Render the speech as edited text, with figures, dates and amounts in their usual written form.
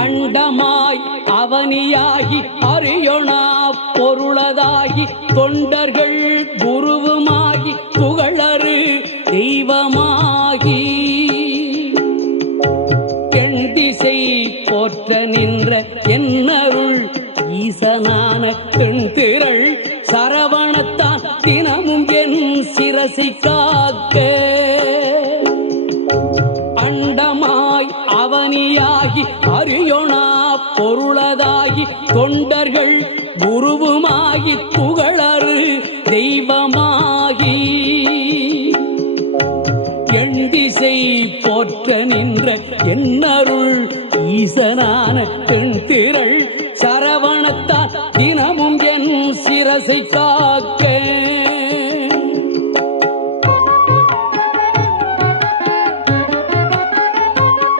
அண்டமாய் அவனியாகி அறியொணா பொருளதாகி தொண்டர்கள் குருவுமாகி புகழறு தெய்வமாகி எண் திசை போற்ற நின்ற என்னருள் ஈசனான தென்திரள் சரவணத்தான் தினமும் என் சிரசை காக்க அண்டமாய் அவனியாகி அறியொணா பொருளதாகி தொண்டர்கள் குருவுமாகி புகழறு தெய்வமாகி எண் திசை போற்ற நின்ற என்னருள் ஈசனான தென்திரள் சரவணத்தால் தினமும் என் சிரசை காக்க